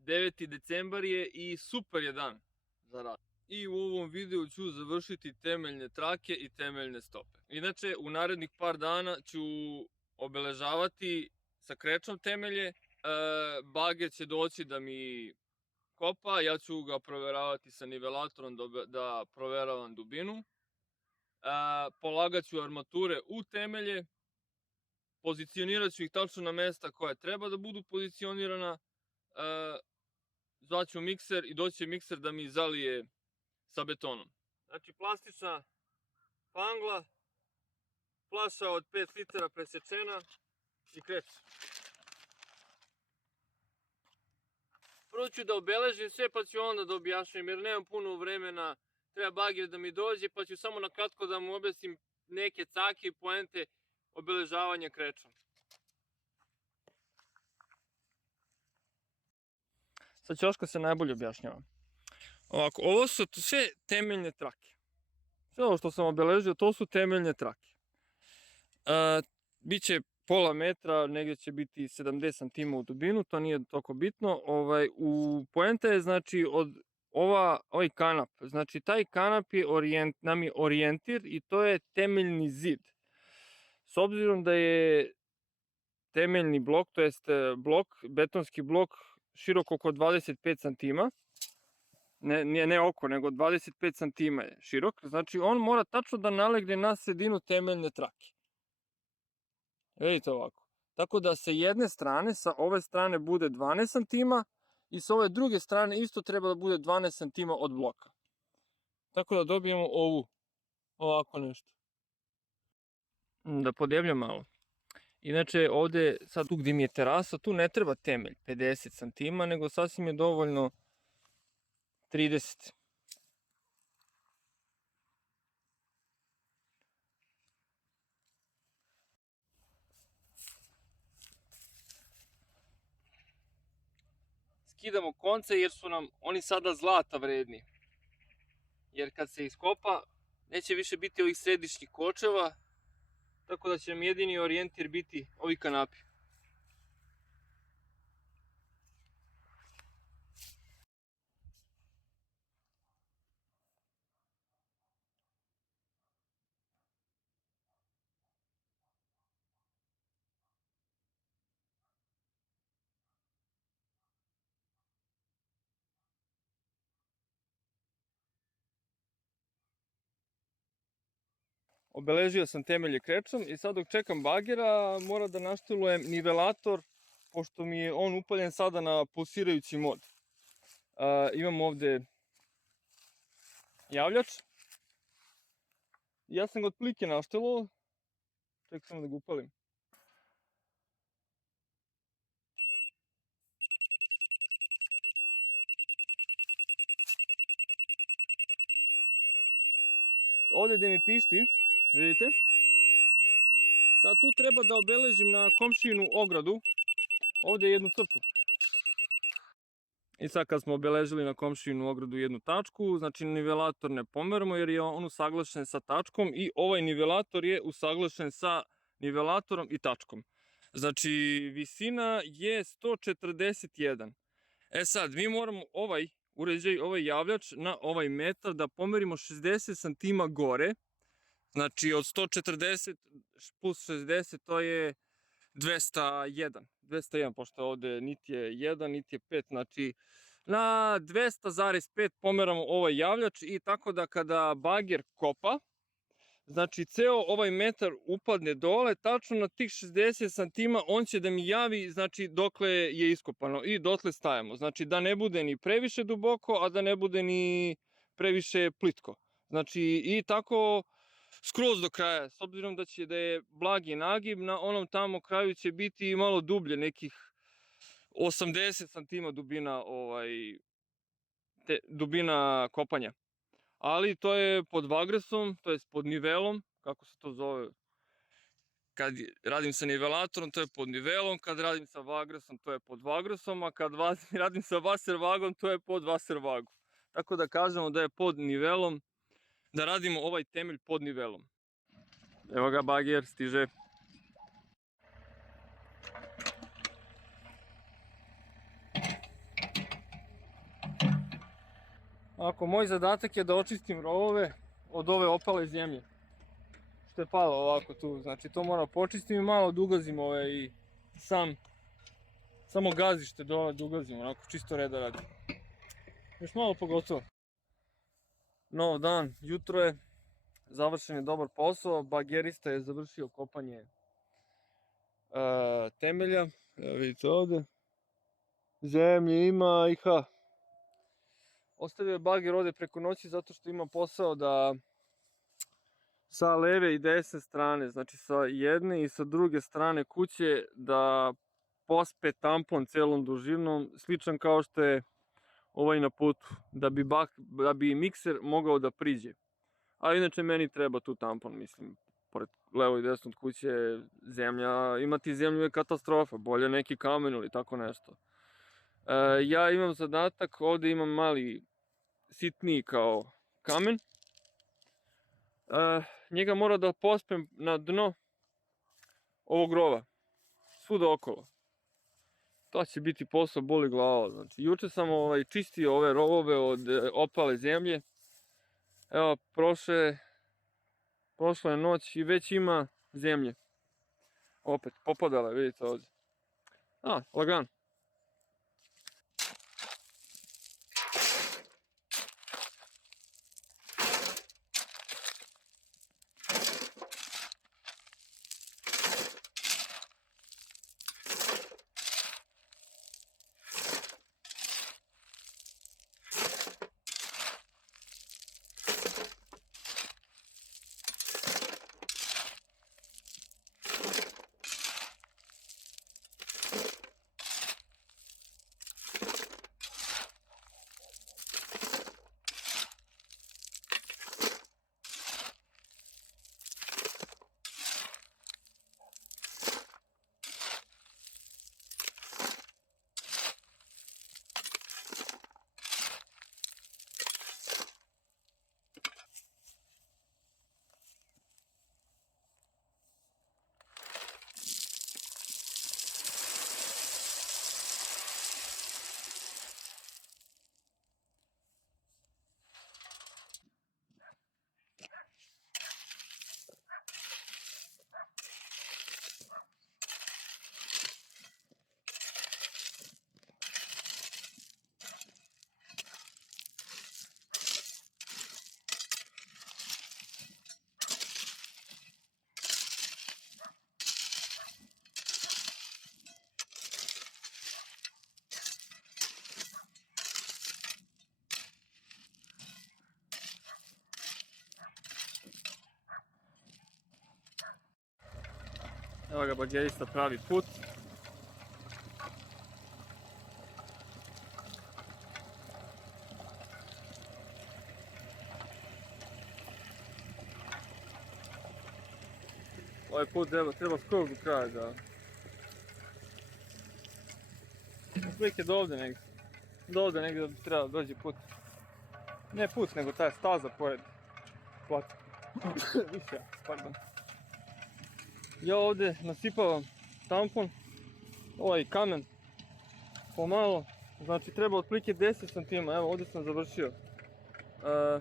9. decembar je i super je dan za rad. I u ovom videu ću završiti temeljne trake i temeljne stope. Inače, u narednih par dana ću obeležavati sa krečom temelje. Bager će doći da mi kopa, ja ću ga proveravati sa nivelatorom da proveravam dubinu. Polagat ću armature u temelje, pozicionirat ću ih tačno na mesta koja treba da budu pozicionirana, zvaću mikser i doći će mikser da mi zalije sa betonom. Znači plastična pangla, flaša od 5 litara presečena i kreč. Prvo ću da obeležim sve pa ću onda da objašnjam jer nemam puno vremena, treba bager da mi dođe pa ću samo na kratko da mu objasnim neke cake i poente obeležavanja krečom. Sa ćoška se najbolje objašnjava. Ovako, ovo su sve temeljne trake. Sve ovo što sam obeležio, to su temeljne trake. Biće pola metra, negdje će biti 70 cm u dubinu, to nije toliko bitno. Poenta je, znači, ovaj kanap. Znači, taj kanap nam je orijentir i to je temeljni zid. S obzirom da je temeljni blok, to jest betonski blok, širok oko 25 cm, ne oko, nego 25 cm je širok, znači on mora tačno da nalegne na sredinu temeljne trake. Vidite ovako. Tako da sa jedne strane, sa ove strane bude 12 cm i sa ove druge strane isto treba da bude 12 cm od bloka. Tako da dobijemo ovako nešto. Da podebljam malo. Inače ovde, sad tu gdje mi je terasa, tu ne treba temelj 50 cm, nego sasvim je dovoljno 30. Skidamo konce jer su nam oni sada zlata vredni. Jer kad se iskopa, neće više biti ovih središnjih kočeva, tako da će nam jedini orijentir biti ovi kanapi. Obeležio sam temelje krečom i sad dok čekam bagera mora da naštelujem nivelator pošto mi je on upaljen sada na pulsirajući mod. Imam ovde javljač. Ja sam ga otprilike našteluo. Čekaj samo da ga upalim. Ovde gde mi pišti, vidite, sad tu treba da obeležim na komšijinu ogradu, ovde jednu crtu. I sad kad smo obeležili na komšijinu ogradu jednu tačku, znači nivelator ne pomeramo jer je on usaglašen sa tačkom i ovaj nivelator je usaglašen sa nivelatorom i tačkom. Znači visina je 141. E sad, mi moramo ovaj uređaj, ovaj javljač na ovaj metar da pomerimo 60 cm gore. Znači od 140 plus 60 to je 201. 201, pošto ovde niti je 1, niti je 5. Znači na 200,5 pomeramo ovaj javljač i tako da kada bager kopa, znači ceo ovaj metar upadne dole, tačno na tih 60 cm on će da mi javi, znači dokle je iskopano i dotle stajemo. Znači da ne bude ni previše duboko, a da ne bude ni previše plitko. Znači i tako skroz do kraja, s obzirom da je blagi nagib, na onom tamo kraju će biti malo dublje, nekih 80 cm dubina kopanja. Ali to je pod vagresom, to je pod nivelom, kako se to zove. Kad radim sa nivelatorom, to je pod nivelom, kad radim sa vagresom, to je pod vagresom, a kad radim sa vaservagom, to je pod vaservagom. Tako da kažemo da je pod nivelom, da radimo ovaj temelj pod nivelom. Evo ga bager, stiže. Ako moj zadatak je da očistim rovove od ove opale zemlje. Što je palo ovako tu, znači to moram počistim i malo da ugazim i samo gazište dole da ugazim, onako čisto reda radi. Još malo pogotovo. Nov dan, jutro je, završen je dobar posao, bagerista je završio kopanje temelja, evo vidite ovde, zemlje ima i ostavio je bager ovde preko noći zato što ima posao da sa leve i desne strane, znači sa jedne i sa druge strane kuće, da pospe tampon celom dužinom, sličan kao što je ovaj na putu, da bi mikser mogao da priđe. A inače meni treba tu tampon, mislim, pored levo i desno od kuće zemlja, imati zemlju je katastrofa, bolje neki kamen ili tako nešto. Ja imam zadatak, ovde imam mali, sitniji kao kamen. Njega mora da pospem na dno ovog rova, svuda okolo. To će biti posao boli glava, znači juče sam čistio ove rovove od opale zemlje. Evo, prošla je noć i već ima zemlje. Opet, popadala je, vidite ovdje. Lagan. Evo ga, bagerista pravi put. Ovaj put treba skroz do kraja da... Otprilike do ovde negdje. Do ovde negdje da bi trebalo dođe put. Ne put, nego ta staza pored plata. Više, pardon. Ja ovde nasipavam tampon, ovaj kamen, pomalo, znači treba otprilike 10 cm, evo ovde sam završio. 10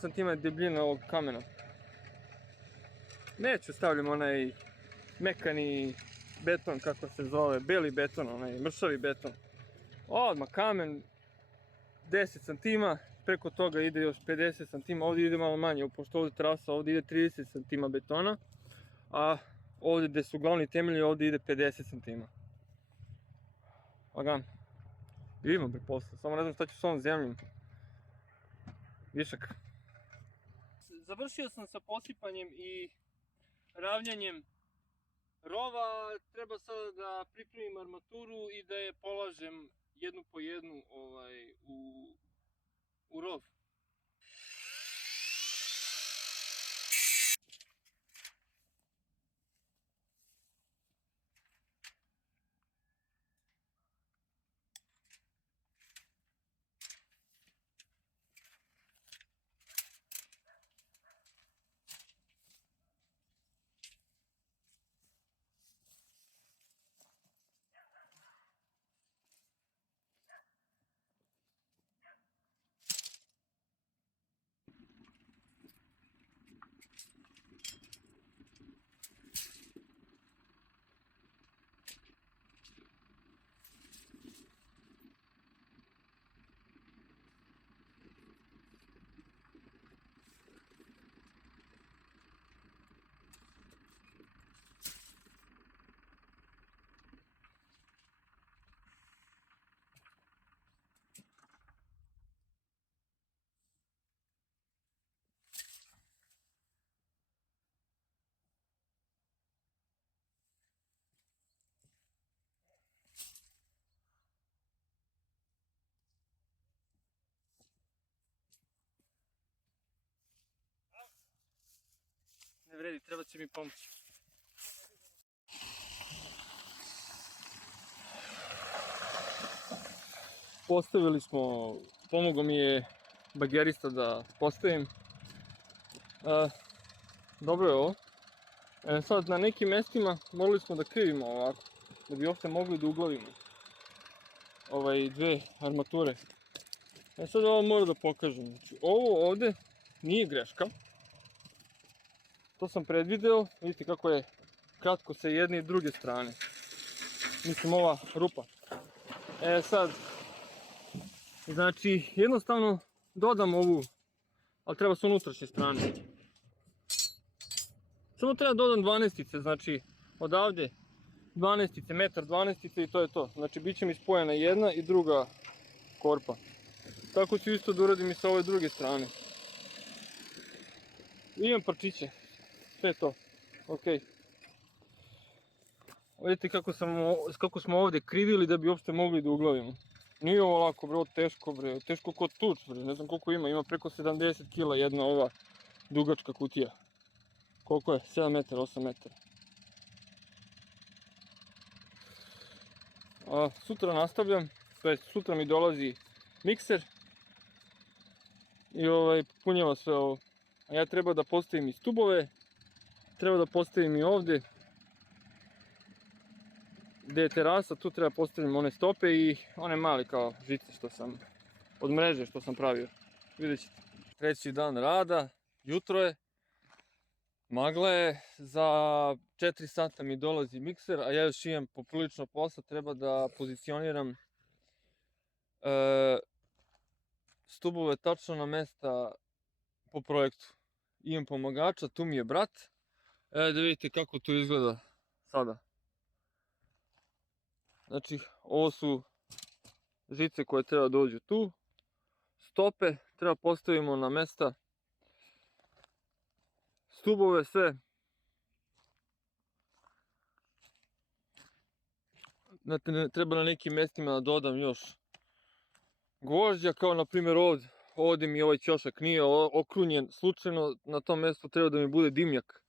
cm je debljina ovog kamena. Neću stavljam onaj mekani beton, kako se zove, beli beton, onaj mršavi beton. Odmah kamen, 10 cm, preko toga ide još 50 cm, ovdje ide malo manje, pošto ovdje trasa, ovdje ide 30 cm betona, a ovdje gdje su glavni temelji, ovdje ide 50 cm. Lagan. Vidimo bre posle, samo ne znam šta ću s ovom zemljom. Višak. Završio sam sa posipanjem i ravnjanjem rova, treba sada da pripremim armaturu i da je polažem jednu po jednu u rov. Ne vredi, treba će mi pomoći. Postavili smo, pomogao mi je bagerista da postavim. Dobro je ovo. Sad na nekim mestima morali smo da krivimo ovako, da bi uopšte mogli da uglavimo dve armature. Sad ovo moram da pokažem. Znači, ovo ovde nije greška. To sam predvideo, vidite kako je kratko sa jedne i druge strane. Mislim ova rupa. Sad, znači jednostavno dodam ovu, ali treba sa unutrašnje strane. Samo treba dodam 12-ice, znači odavde 12-ice, metar 12-ice i to je to. Znači bit će mi spojena jedna i druga korpa. Tako ću isto da uradim i sa ove druge strane. Imam parčiće, sve je to, ok. Vidite kako smo ovde krivili da bi uopšte mogli da uglavimo. Nije ovo lako bre, teško bre, teško kod tuč bre, ne znam koliko ima preko 70 kg jedna ova dugačka kutija. Koliko je? 7 metara, 8 metara. Sutra nastavljam, sutra mi dolazi mikser i punjava sve ovo. A ja treba da postavim i stubove, treba da postavim i ovde. Gde je terasa, tu treba postavim one stope i one mali kao žice što sam, od mreže što sam pravio. Vidjet ćete. Treći dan rada, jutro je, magla je, za 4 sata mi dolazi mikser, a ja još imam poprilično posla, treba da pozicioniram stubove tačno na mesta po projektu. Imam pomagača, tu mi je brat, da vidite kako to izgleda sada. Znači, ovo su žice koje treba dođu tu, stope treba postavimo na mesta, stubove sve. Treba na nekim mestima da dodam još gvožđa, kao na primjer ovdje mi ovaj ćošak nije okrunjen slučajno, na tom mjestu treba da mi bude dimnjak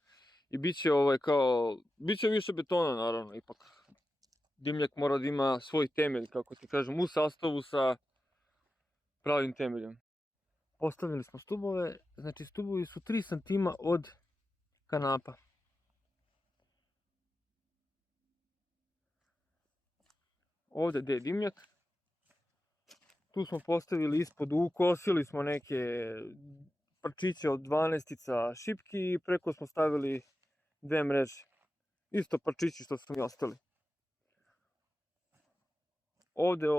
i bit će više betona naravno, ipak dimnjak mora da ima svoj temelj, kako ti kažem, u sastavu sa pravim temeljem. Postavili smo stubove, znači stubovi su 3 cm od kanapa. Ovdje gdje je dimnjak, tu smo postavili ispod, ukosili smo neke parčiće od 12-ica šipki i preko smo stavili 2 mreže. Isto parčići što su mi ostali. Ovdje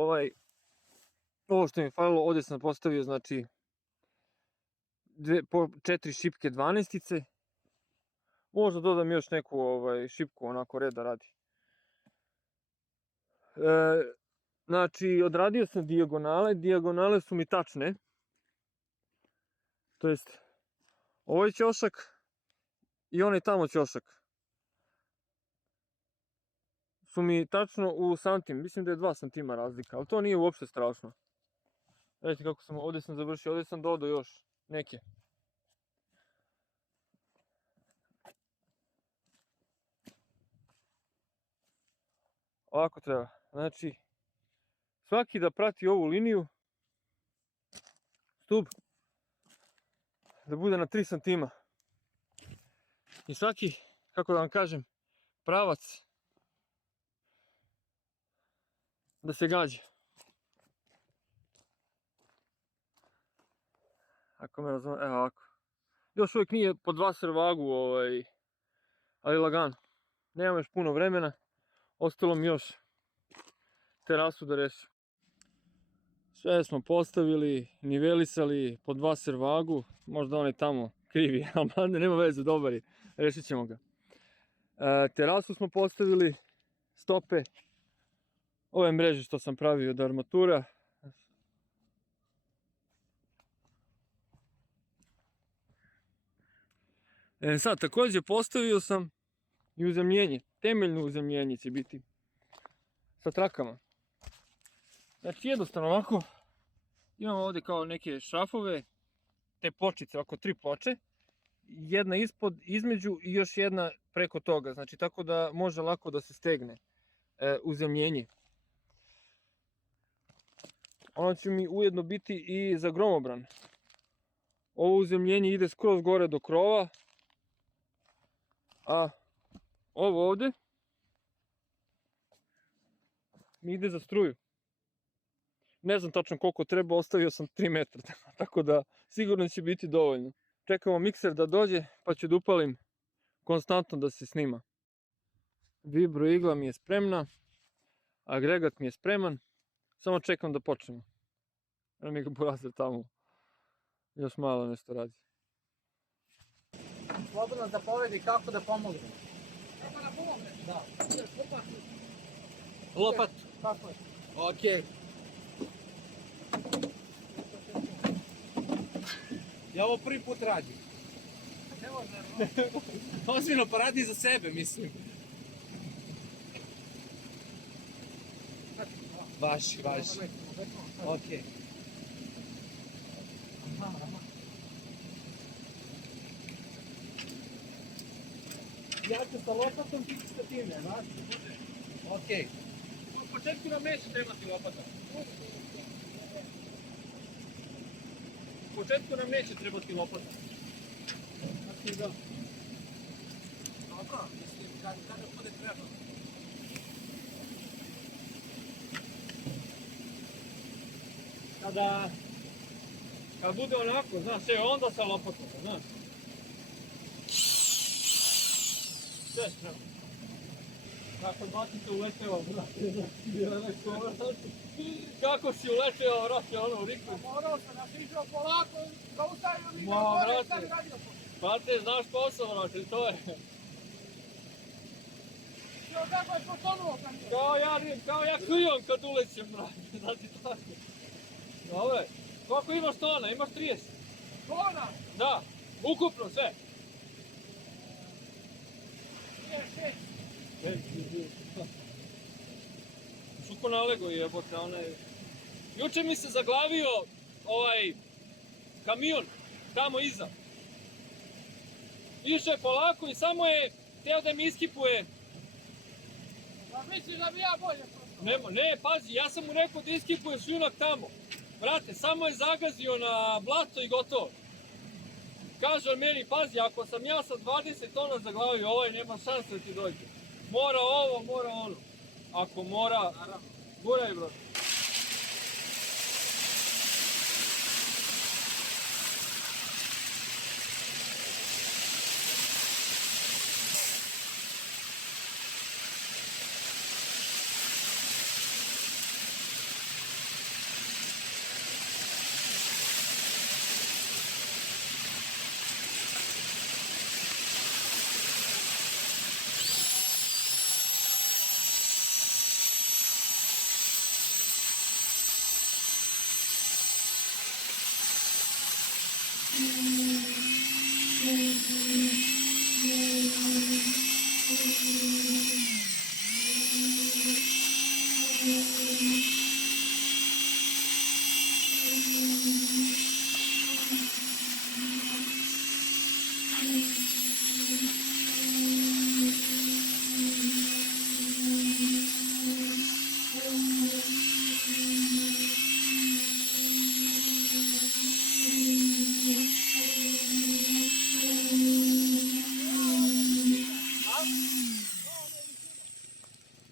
ovo što mi je falilo, ovdje sam postavio znači 4 šipke 12-ice. Možda dodam još neku šipku onako reda radi. Znači odradio sam dijagonale, dijagonale su mi tačne. To jest ovaj ćošak i onaj tamo ćošak su mi tačno u santim, mislim da je 2 cm razlika, ali to nije uopšte strašno. Vidite kako sam, ovdje sam završio, ovdje sam dodao još neke. Ovako treba, znači svaki da prati ovu liniju, stub, da bude na 3 cm. I svaki, kako da vam kažem, pravac da se gađa. Ako me razumije, evo ovako. Još uvijek nije po 2 servagu, ali lagano. Nemam još puno vremena, ostalo mi još terasu da rešim. Sve smo postavili, nivelisali po 2 servagu, možda on je tamo krivi, ali nema veze, dobar je, rešit ćemo ga. Terasu smo postavili, stope, ove mreže što sam pravio od armatura. Sad također postavio sam i uzemljenje, temeljno uzemljenje će biti sa trakama. Znači jednostavno ovako, imamo ovdje kao neke šrafove, te pločice, ovako 3 ploče, jedna ispod, između i još jedna preko toga, znači tako da može lako da se stegne uzemljenje. Ono će mi ujedno biti i za gromobran. Ovo uzemljenje ide skroz gore do krova, a ovo ovde mi ide za struju. Ne znam tačno koliko treba, ostavio sam 3 metra, tako da sigurno će biti dovoljno. Čekamo mikser da dođe, pa ću da upalim konstantno da se snima. Vibro igla mi je spremna, agregat mi je spreman, samo čekam da počnemo. Evo mi ga Burazer tamo, još malo nešto radi. Slobodno da povedi kako da pomogne. Kako da pomogne? Da. Lopat. Kako je? Ok. Ja ovo prvi put radim. Ne može. Ozbiljno, pa radi za sebe, mislim. Vaši. Ok. Ja ću sa lopatom, ti ću sa time, znaš? Ok. U početku nam neće trebati lopata. U početku nam neće trebati lopata. Znači da. Dobro, mislim, kada bude treba. Kad bude onako, znaš, onda sa lopatom, znaš. Sve treba. Kako bacite uleteo, brate, kako si uleteo, brate, ono, u Riku. Morao sam, ja sam išao polako, zaustavio mi Ma, na gore i brate. sad radio sam. Brate, znaš posao, brate, to je. Što, kako je potonuo sam je? Kao ja klijom kad ulećem, brate, znači tako. Dobre, koliko imaš tona? Imaš 30? Tona? Da, ukupno sve. 6. Šuko nalego jebote, onaj... Juče mi se zaglavio ovaj kamion, tamo iza. Išao je polako i samo je hteo da mi iskipuje. Pa misliš da bi ja bolje prošao? Ne, pazi, ja sam mu rekao da iskipuje šljunak tamo. Brate, samo je zagazio na blato i gotovo. Kaže on meni, pazi, ako sam ja sa 20 tona zaglavio, ovaj nema šanse da ti dođe. Mora ovo, mora ono. Ako mora, guraj, bro.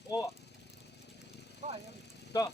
Ova. Da.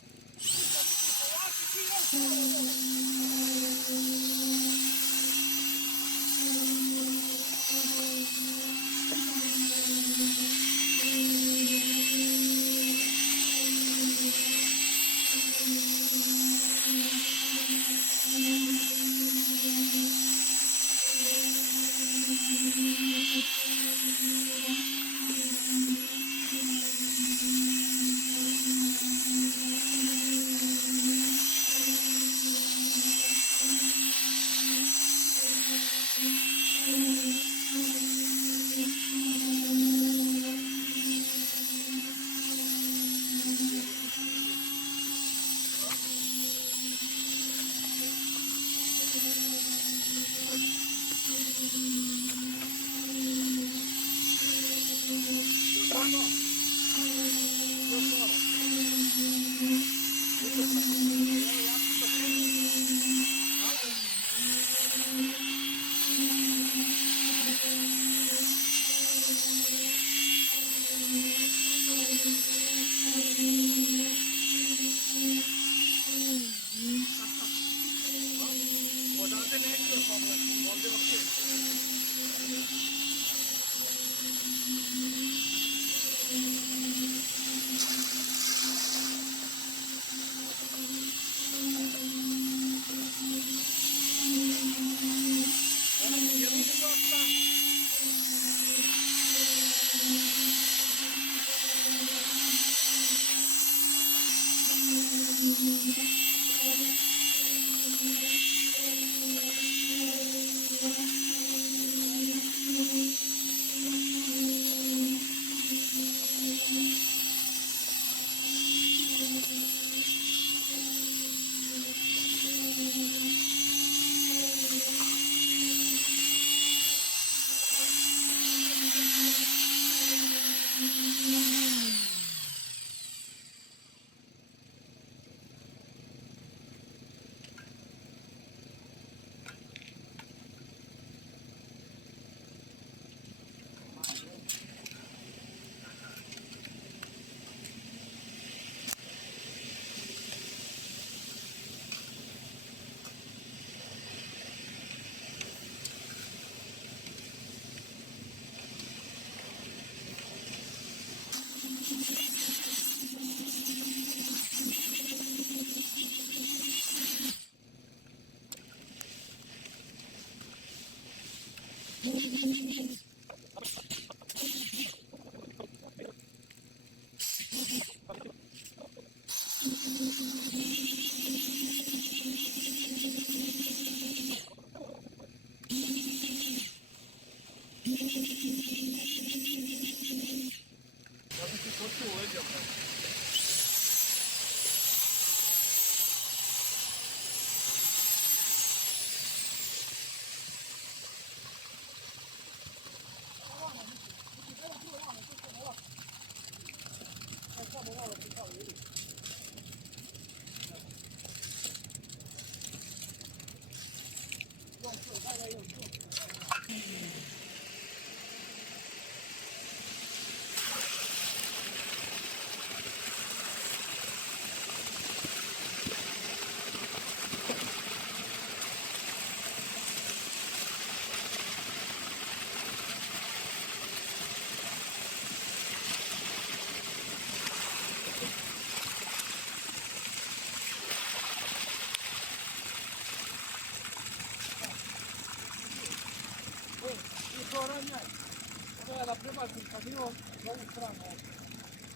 Ova da prebacim kad imam za ovu stranu.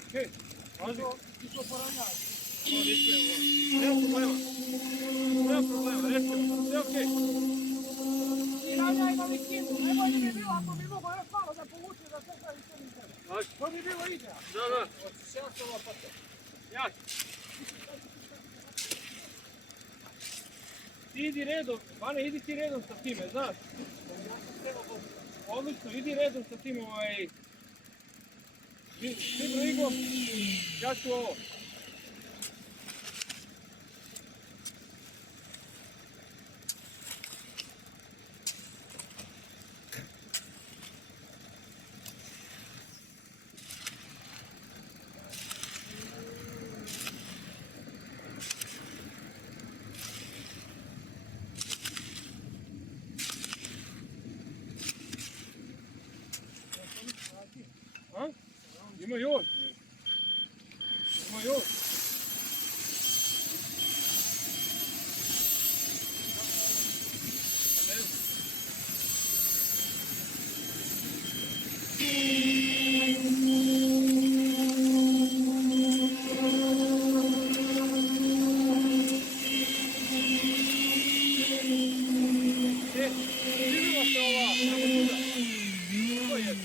Okej, važi. I to poranjaj. Nema problema. Nema problema, rešimo. Sve okej. I ranjaj na vikinu. Najbolje bi bilo ako bi mogo još malo da povuče da sve pravi sve iz tebe. Važi. To bi bilo idealno. Da. Od šestova pa te. Jaki. Ti idi redom, Bane, idi ti redom sa time, znaš? Odlično, idi redom sa tim, ti brigom, ja ću ovo. A? Ima još. Ima još. A ne znam. Živila se ova, samo tuda. To je.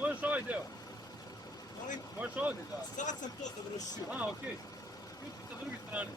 Možeš ovaj deo? Molim? Možeš ovdje da? Sad sam to završio. A, okej. Ključi sa druge strane.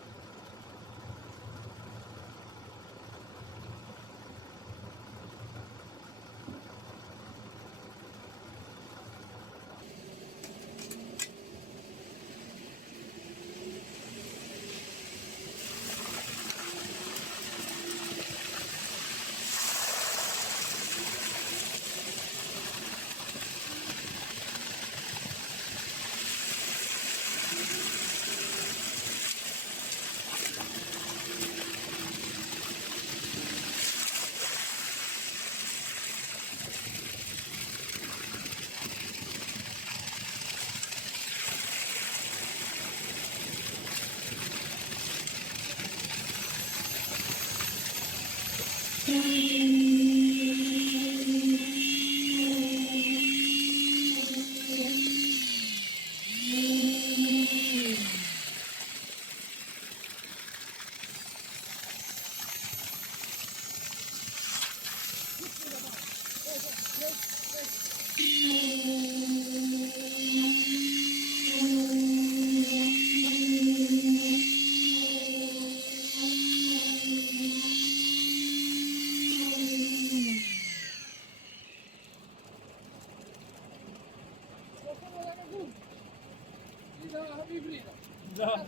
Da.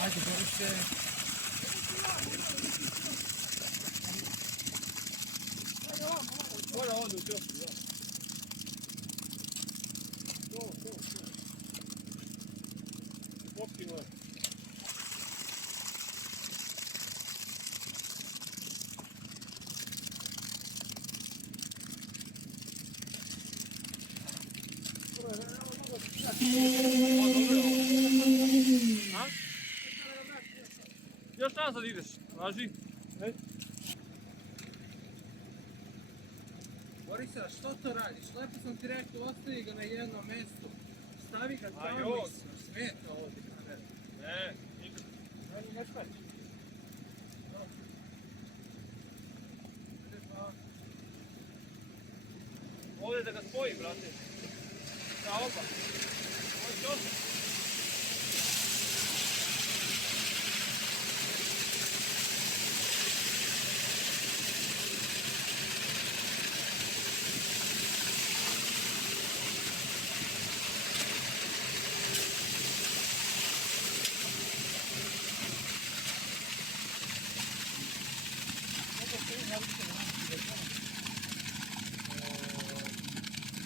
Ajde, Borise. Mora ovdje u trošku, da. To. Popki mora. A? Još nazad ideš, važi. Borisa, što to radiš? Lepo sam ti rekao, ostavi ga na jednom mjestu. Stavi ga A tamo joj. i smeta ovdje. Ne, nikad. Meni ne smeta. Ovdje da ga spoji, brate. Sa oba. Ovo će ostati.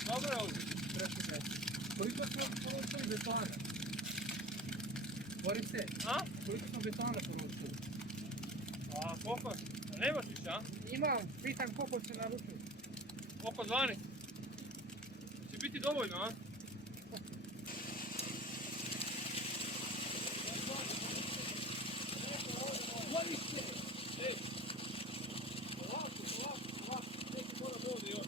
Dobro je ovdje. Koliko smo poručili betona? Borise, A? koliko smo betona poručili? A koliko? A nemaš više, a? Imam, pitam koliko se naručili. Oko 12. Će biti dovoljno, a? Borise! Ej! Polako, neki mora dođe još.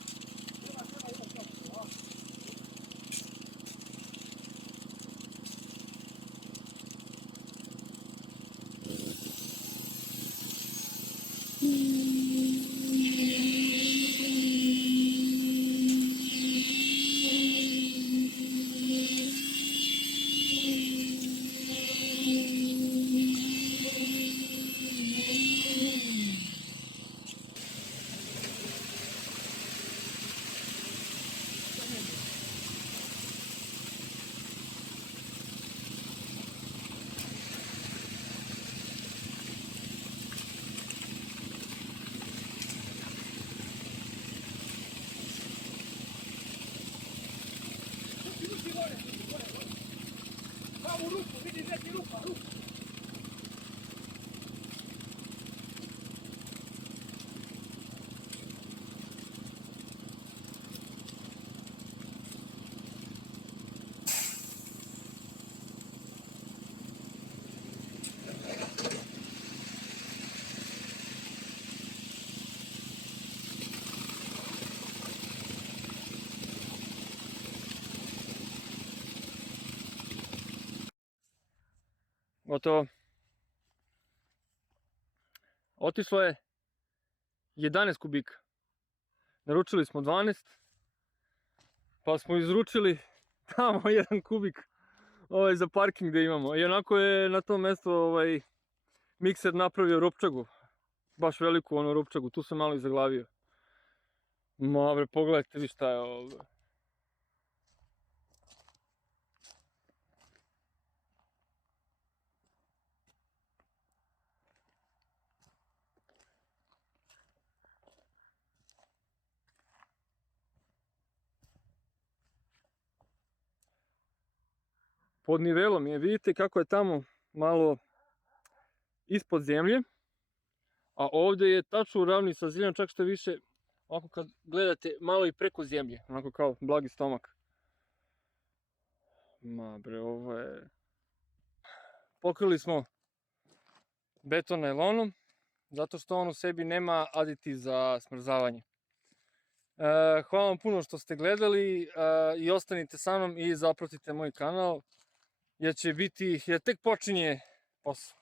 Vamo u ruku, vidi neki rupa, rupa. Gotovo. Otišlo je 11 kubika. Naručili smo 12. Pa smo izručili tamo 1 kubik za parking gdje imamo. I onako je na tom mjestu mikser napravio ropčagu. Baš veliku onu ropčagu. Tu sam malo i zaglavio. Ma bre, pogledajte vi šta je ovo. Pod nivelom je, vidite kako je tamo malo ispod zemlje, a ovdje je tačno ravni sa zemljom, čak što više, ovako kad gledate, malo i preko zemlje, onako kao blagi stomak. Ma bre, ovo je... Pokrili smo beton najlonom, zato što on u sebi nema aditiv za smrzavanje. Hvala vam puno što ste gledali i ostanite sa mnom i zapratite moj kanal. Jer tek počinje posao.